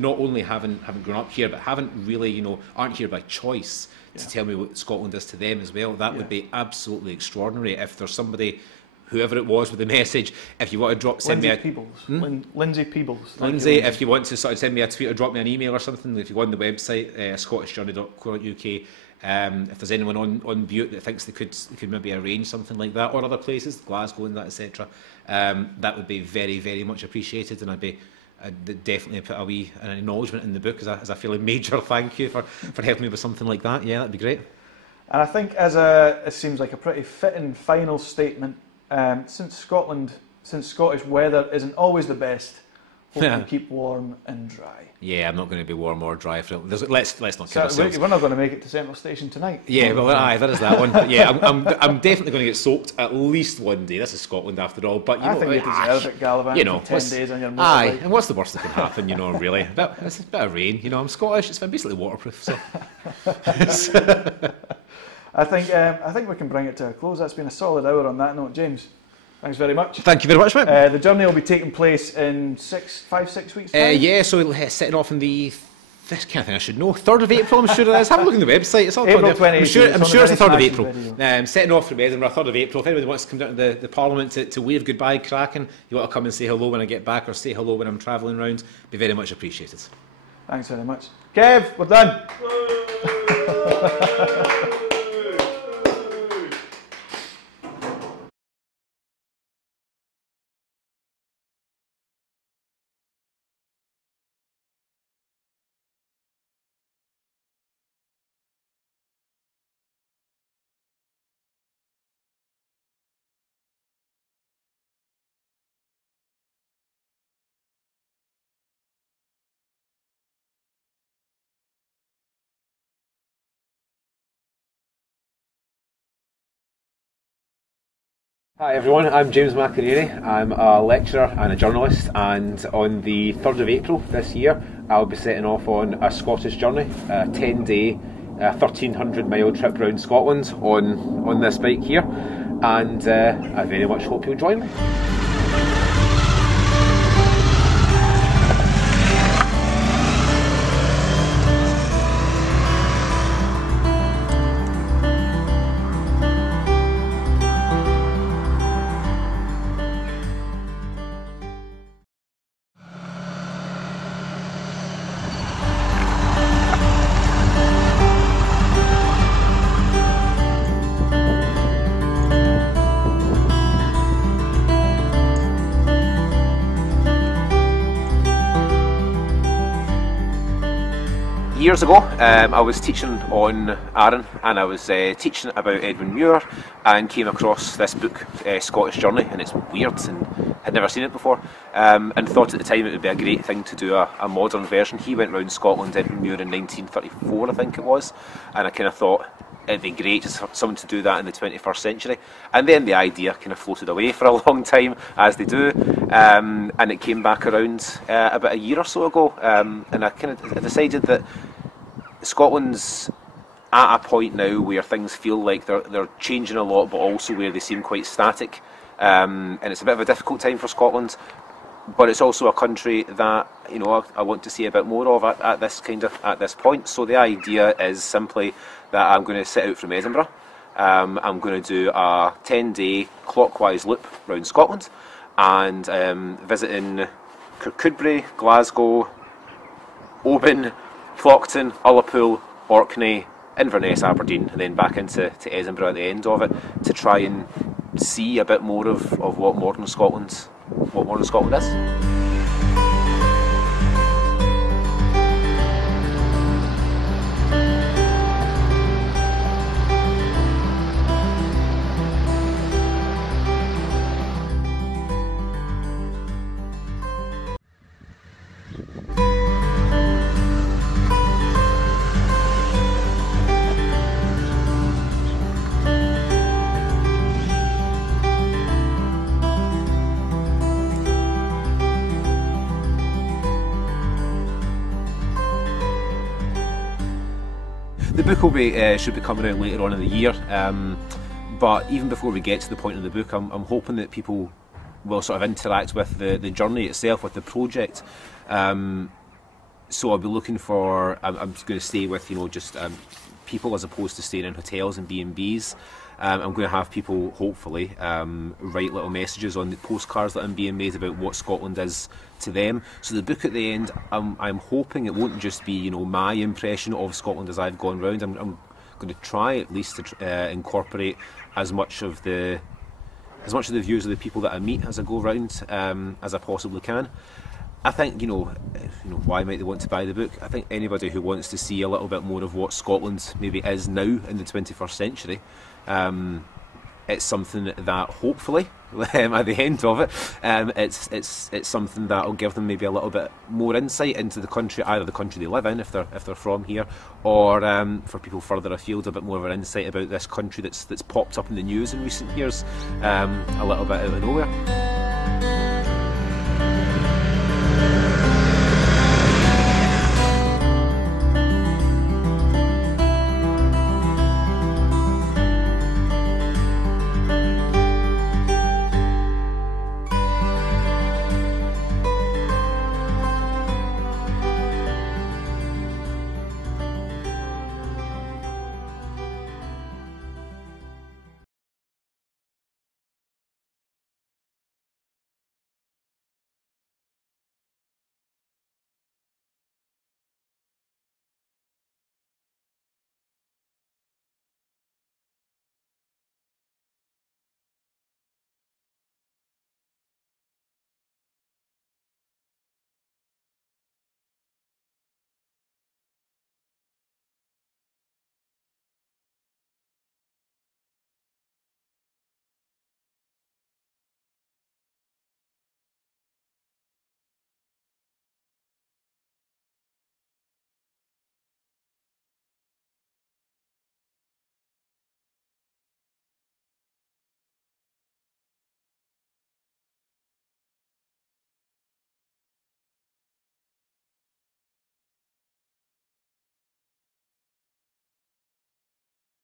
not only haven't grown up here, but haven't really, aren't here by choice, to tell me what Scotland is to them as well. That would be absolutely extraordinary. If there's somebody, whoever it was with the message, if you want to send me a... Lindsay Peebles. Lindsay, if you want to sort of send me a tweet or drop me an email or something, if you go on the website, scottishjourney.co.uk, if there's anyone on Butte that thinks they could maybe arrange something like that, or other places, Glasgow and that, etc., that would be very, very much appreciated, and I'd definitely put an acknowledgement in the book as a fairly major thank you for helping me with something like that. Yeah, that'd be great. And I think it seems like a pretty fitting final statement, since Scottish weather isn't always the best, hope you keep warm and dry. Yeah, I'm not going to be warm or dry for it. Let's not kid ourselves. We're not going to make it to Central Station tonight. Yeah, well, that is that one. But yeah, I'm definitely going to get soaked at least one day. This is Scotland after all. But I think you deserve it, Gallivan. For 10 days on your motorbike. And what's the worst that can happen? Really, it's a bit of rain. I'm Scottish. It's basically waterproof. So. I think we can bring it to a close. That's been a solid hour on that note, James. Thanks very much. Thank you very much, mate. The journey will be taking place in 5-6 weeks' time? Yeah, so setting off on this kind of thing I should know. 3rd of April, I'm sure it is. Have a look on the website. It's all April 28th. I'm sure it's the 3rd of April. Setting off from Edinburgh, 3rd of April. If anybody wants to come down to the Parliament to wave goodbye, cracking, you want to come and say hello when I get back, or say hello when I'm travelling around, be very much appreciated. Thanks very much. Kev, we're done. Hi everyone, I'm James McEnaney. I'm a lecturer and a journalist, and on the 3rd of April this year I'll be setting off on a Scottish journey, a 10-day, 1,300 mile trip around Scotland on this bike here, and I very much hope you'll join me. Years ago, I was teaching on Arran, and I was teaching about Edwin Muir, and came across this book, Scottish Journey, and it's weird and had never seen it before, and thought at the time it would be a great thing to do a modern version. He went round Scotland, Edwin Muir, in 1934, I think it was, and I kind of thought it'd be great for someone to do that in the 21st century. And then the idea kind of floated away for a long time, as they do, and it came back around about a year or so ago, and I kind of decided that Scotland's at a point now where things feel like they're changing a lot, but also where they seem quite static, and it's a bit of a difficult time for Scotland. But it's also a country that, you know, I want to see a bit more of at this point. So the idea is simply that I'm going to set out from Edinburgh. I'm going to do a 10-day clockwise loop around Scotland, and visiting Kirkcudbright, Glasgow, Oban, Flockton, Ullapool, Orkney, Inverness, Aberdeen, and then back into Edinburgh at the end of it, to try and see a bit more of what modern Scotland is. The book should be coming out later on in the year, but even before we get to the point of the book, I'm hoping that people will sort of interact with the journey itself, with the project. So I'll be looking for, I'm going to stay with, you know, just people as opposed to staying in hotels and B&Bs. I'm going to have people, hopefully, write little messages on the postcards that I'm being made about what Scotland is to them. So the book at the end, I'm hoping it won't just be, you know, my impression of Scotland as I've gone round. I'm going to try at least to incorporate as much of the views of the people that I meet as I go round as I possibly can. I think, you know, why might they want to buy the book? I think anybody who wants to see a little bit more of what Scotland maybe is now in the 21st century, it's something that hopefully at the end of it, it's something that will give them maybe a little bit more insight into the country, either the country they live in if they're from here, or for people further afield, a bit more of an insight about this country that's popped up in the news in recent years, a little bit out of nowhere.